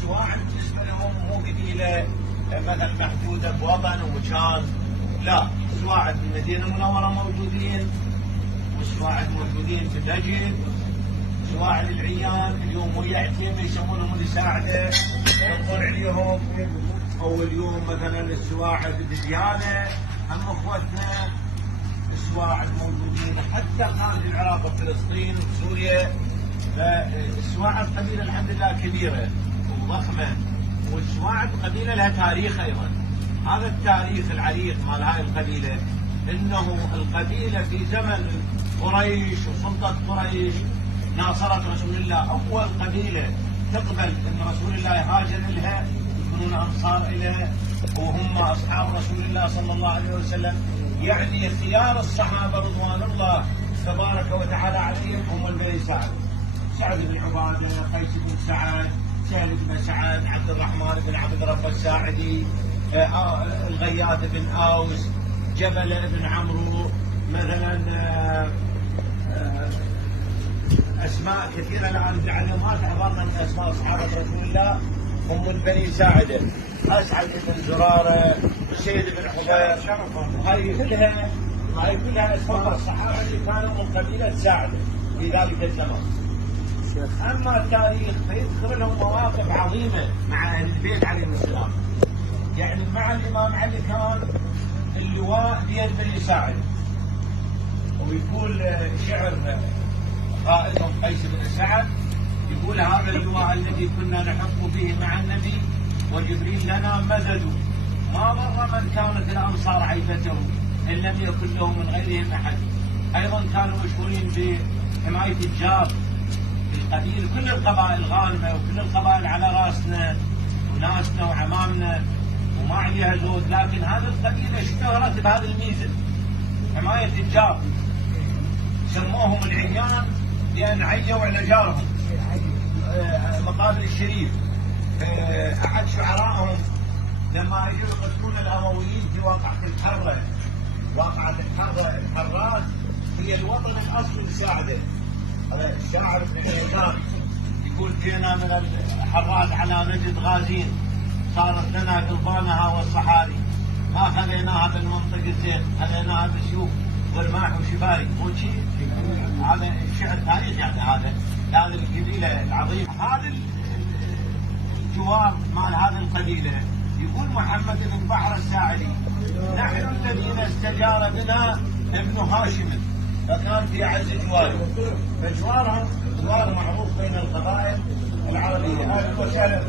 السواعد بالنسبه لهم مو قبيله مثلا محدوده بوطن ومكان، لا، السواعد بالمدينه المنوره موجودين، والسواعد موجودين في النجد، سواعد العيان اليوم ويا عتيبه يسمونهم اللي ساعده يطلع عليهم، او اليوم مثلا السواعد بديانه هم اخوتنا السواعد موجودين حتى خارج العراق وفلسطين وسوريا. فالسواعد قبيله الحمد لله كبيره وضخمه، والسواعد قبيله لها تاريخ ايضا. هذا التاريخ العريق مال هاي القبيله انه القبيله في زمن قريش وسلطه قريش ناصرت رسول الله، اول قبيله تقبل ان رسول الله يهاجر لها يكونون انصار اليه وهم اصحاب رسول الله صلى الله عليه وسلم. يعني خيار الصحابه رضوان الله تبارك وتعالى عليهم هم البني سعد، سعد بن عباده، قيس بن سعد، سهل بن سعد، عبد الرحمن بن عبد رب الساعدي، الغياث بن اوس، جبل بن عمرو، مثلا اسماء كثيره الان لعل ما تحضرنا من اسماء صحابه رسول الله هم من بني ساعده، اسعد بن زراره، سيد بن حضير، هاي كلها اسماء الصحابه اللي كانوا من قبيله ساعده في ذلك الزمان. اما التاريخ فيذكر لهم مواقف عظيمه مع اهل البيت عليهم السلام. يعني مع الامام علي كان اللواء بيد بني ساعد، ويقول شعر قائدهم قيس بن سعد يقول: هذا اللواء الذي كنا نحط به مع النبي وجبريل لنا مدد، ما ضر من كانت الانصار عيبته ان لم يكن له من غيرهم احد. ايضا كانوا مشهورين بحمايه الجار، القبيل كل القبائل غانمه وكل القبائل على راسنا وناسنا وعمامنا وما عليها زود، لكن هذه القبيله اشتهرت بهذه الميزه حمايه الجار. سموهم العيان لان عيوا على جارهم. مقابل الشريف احد شعرائهم لما اجوا يقتلون الامويين في واقعه الحره، واقعه الحرات هي الوطن الاصلي لساعده. هذا الشاعر ابن حيان يقول: جينا من الحرات على نجد غازين، صارت لنا قلبانها والصحاري، ما خليناها بالمنطق الزين، خليناها بالسيوف والرماح وشباري. مو شيء هذا الشعر تاريخ، يعني هذه القبيله العظيمه، هذا الجوار مال هذه القبيله. يقول محمد بن بحر الساعدي: نحن الذين استجار بنا ابن هاشم فكان في اعز جواره. فجوارهم جوار معروف بين القبائل العربيه. اهلا وسهلا.